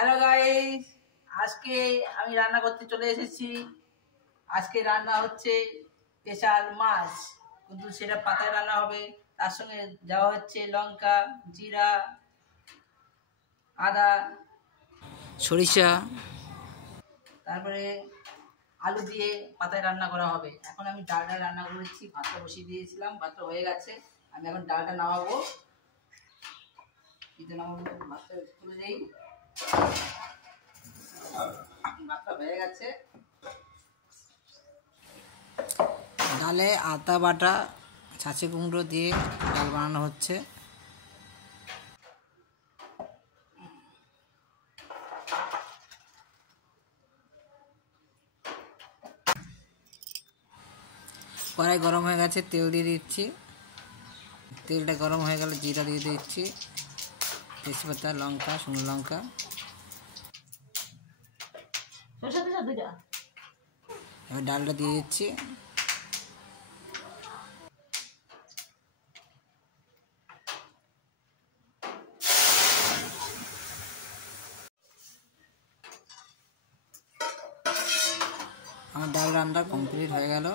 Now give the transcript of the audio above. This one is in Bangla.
হ্যালো গাইস, আজকে আমি রান্না করতে চলে এসেছি। আজকে রান্না হচ্ছে স্পেশাল মাছ, কিন্তু সেটা পাতায় রান্না হবে। তার সঙ্গে দেওয়া হচ্ছে লঙ্কা, জিরা, আদা, সরিষা, তারপরে আলু দিয়ে পাতায় রান্না করা হবে। এখন আমি ডালটা রান্না করেছি, ভাতটা বসিয়ে দিয়েছিলাম, ভাতটা হয়ে গেছে। আমি এখন ডালটা নামাবো। ভাতটা তুলে নেই, ভাতটা হয়ে গেছে। ডালে আদা বাটা, ছাঁচে কুমড়ো দিয়ে ডাল বানানো হচ্ছে। কড়াই গরম হয়ে গেছে, তেল দিয়ে দিচ্ছি। তেলটা গরম হয়ে গেলে জিরা দিয়ে দিচ্ছি, তেজপাতা, লঙ্কা, শুকনো লঙ্কা। এবার ডালটা দিয়ে দিচ্ছি। আমার ডাল রান্না কমপ্লিট হয়ে গেল।